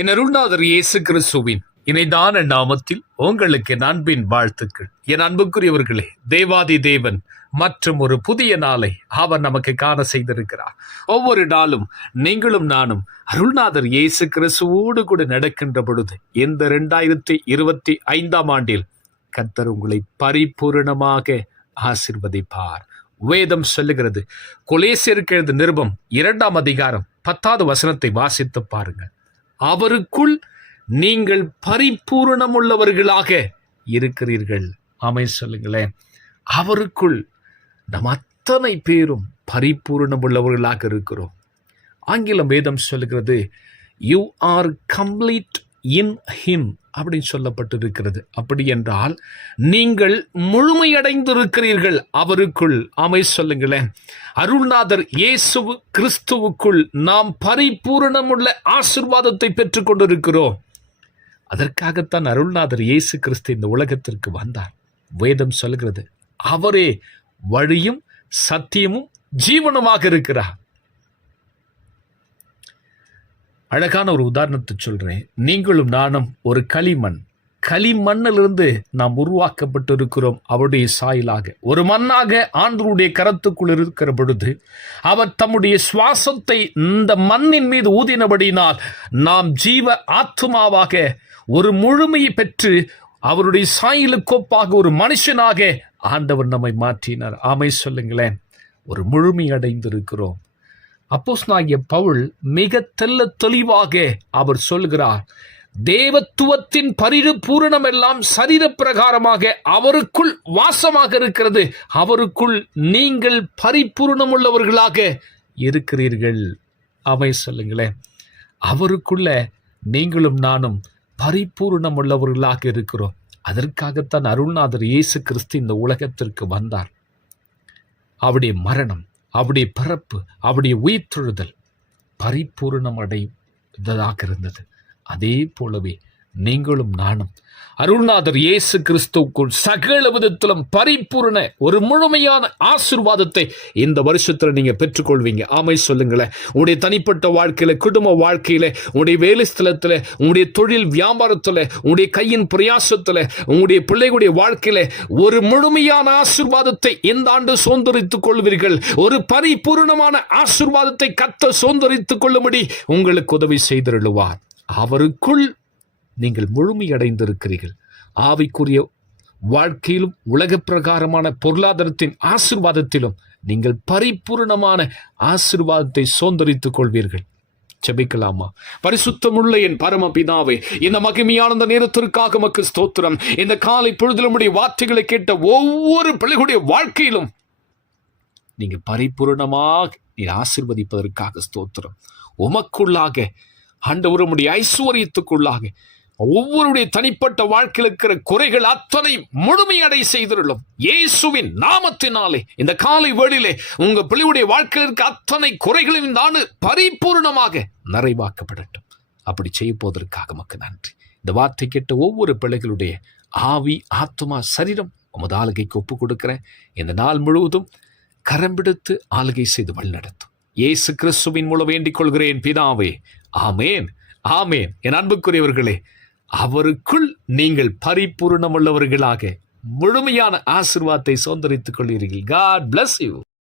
என் அருள்நாதர் இயேசு கிறிஸ்துவின் இணைதான நாமத்தில் உங்களுக்கு என் அன்பின் வாழ்த்துக்கள். என் அன்புக்குரியவர்களே தேவாதி தேவன் மற்றும் ஒரு புதிய நாளை அவர் நமக்கு காண செய்திருக்கிறார். ஒவ்வொரு நாளும் நீங்களும் நானும் அருள்நாதர் இயேசு கிறிஸ்துவோடு கூட நடக்கின்ற பொழுது இந்த ரெண்டாயிரத்தி இருபத்தி ஐந்தாம் ஆண்டில் கத்தர் உங்களை பரிபூரணமாக ஆசிர்வதிப்பார். வேதம் சொல்லுகிறது கொலேசியருக்கு எழுத நிருபம் இரண்டாம் அதிகாரம் பத்தாவது வசனத்தை வாசித்து பாருங்கள். அவருக்குள் நீங்கள் பரிபூரணமுள்ளவர்களாக இருக்கிறீர்கள். ஆமை சொல்லுங்களேன். அவருக்குள் நம் அத்தனை பேரும் பரிபூரணமுள்ளவர்களாக இருக்கிறோம். ஆங்கிலம் வேதம் சொல்லுகிறது you are complete in him அப்படின்னு சொல்லப்பட்டிருக்கிறது. அப்படி என்றால் நீங்கள் முழுமையடைந்திருக்கிறீர்கள் அவருக்குள். அமை சொல்லுங்களேன். அருள்நாதர் இயேசு கிறிஸ்துவுக்குள் நாம் பரிபூரணமுள்ள ஆசிர்வாதத்தை பெற்றுக் கொண்டிருக்கிறோம். அதற்காகத்தான் அருள்நாதர் இயேசு கிறிஸ்து இந்த உலகத்திற்கு வந்தார். வேதம் சொல்கிறது அவரே வழியும் சத்தியமும் ஜீவனமாக இருக்கிறார். அழகான ஒரு உதாரணத்தை சொல்கிறேன் நீங்களும் நானும் ஒரு களிமண். களிமண்ணிலிருந்து நாம் உருவாக்கப்பட்டிருக்கிறோம் அவருடைய சாயலாக. ஒரு மண்ணாக ஆண்டருடைய கரத்துக்குள் இருக்கிற பொழுது அவர் தம்முடைய சுவாசத்தை இந்த மண்ணின் மீது ஊதினபடினால் நாம் ஜீவ ஆத்மாவாக ஒரு முழுமையை பெற்று அவருடைய சாயலுக்கொப்பாக ஒரு மனுஷனாக ஆண்டவர் நம்மை மாற்றினார். ஆமை சொல்லுங்களேன். ஒரு முழுமை அடைந்திருக்கிறோம். அப்போஸ்னாகிய பவுல் மிக தெல்ல தெளிவாக அவர் சொல்கிறார் தேவத்துவத்தின் பரிபூரணம் எல்லாம் சரீர பிரகாரமாக அவருக்குள் வாசமாக இருக்கிறது. அவருக்குள் நீங்கள் பரிபூரணமுள்ளவர்களாக இருக்கிறீர்கள். அவை சொல்லுங்களேன். அவருக்குள்ள நீங்களும் நானும் பரிபூரணம் உள்ளவர்களாக இருக்கிறோம். அதற்காகத்தான் அருள்நாதர் இயேசு கிறிஸ்து இந்த உலகத்திற்கு வந்தார். அவருடைய மரணம் அவருடைய பிறப்பு அவருடைய உயிர்த்தெழுதல் பரிபூரணம் அடைந்ததாக இருந்தது. அதே போலவே நீங்களும் நானும். அருள்நாதர் இயேசு கிறிஸ்துவுக்குள் சகல விதத்திலும் பரிபூரண ஒரு முழுமையான ஆசிர்வாதத்தை இந்த வருஷத்தில் நீங்க பெற்றுக்கொள்வீங்க. ஆமை சொல்லுங்களேன். உங்களுடைய தனிப்பட்ட வாழ்க்கையில குடும்ப வாழ்க்கையில உங்களுடைய வேலை ஸ்தலத்துல உங்களுடைய தொழில் வியாபாரத்துல உங்களுடைய கையின் பிரயாசத்துல உங்களுடைய பிள்ளைகளுடைய வாழ்க்கையில ஒரு முழுமையான ஆசிர்வாதத்தை இந்த ஆண்டு சுதந்திரித்துக் கொள்வீர்கள். ஒரு பரிபூர்ணமான ஆசிர்வாதத்தை கத்த சுதந்திரித்துக் கொள்ளும்படி உங்களுக்கு உதவி செய்திருவார் அவருக்குள் நீங்கள் முழுமையடைந்திருக்கிறீர்கள். ஆவிக்குரிய வாழ்க்கையிலும் உலக பிரகாரமான பொருளாதாரத்தின் ஆசிர்வாதத்திலும் நீங்கள் பரிபூர்ணமான ஆசிர்வாதத்தை சோந்தரித்துக் கொள்வீர்கள். செபிக்கலாமா பரிசுத்தமுள்ள என் பரமபிதாவே இந்த மகிமையான நேரத்திற்காக மக்கு ஸ்தோத்திரம். இந்த காலை பொழுதிலுடைய வார்த்தைகளை கேட்ட ஒவ்வொரு பிள்ளைகளுடைய வாழ்க்கையிலும் நீங்க பரிபூர்ணமாக நீர் ஆசிர்வதிப்பதற்காக ஸ்தோத்திரம். உமக்குள்ளாக ஆண்டவருடைய ஐஸ்வர்யத்துக்குள்ளாக ஒவ்வொருடைய தனிப்பட்ட வாழ்க்கையில் இருக்கிற குறைகள் அத்தனை முழுமையடை செய்திருளும். இயேசுவின் நாமத்தினாலே இந்த காலை வேளிலே உங்க பிள்ளையுடைய வாழ்க்கையில் இருக்க அத்தனை குறைகளும் இந்த பரிபூர்ணமாக நிறைவாக்கப்படட்டும். அப்படி செய்ய போவதற்காக நன்றி. இந்த வார்த்தை கேட்ட ஒவ்வொரு பிள்ளைகளுடைய ஆவி ஆத்மா சரீரம் உமது ஆளுகைக்கு ஒப்பு கொடுக்கிறேன். இந்த நாள் முழுவதும் கரம்பிடுத்து ஆளுகை செய்து வழிநடத்தும். இயேசு கிறிஸ்துவின் மூலம் வேண்டிக் கொள்கிறேன் பிதாவே. ஆமேன். ஆமேன். என் அன்புக்குரியவர்களே அவருக்குள் நீங்கள் பரிபூர்ணமுள்ளவர்களாக முழுமையான ஆசிர்வாதத்தை சுதந்திரித்துக் கொள்கிறீர்கள். God bless you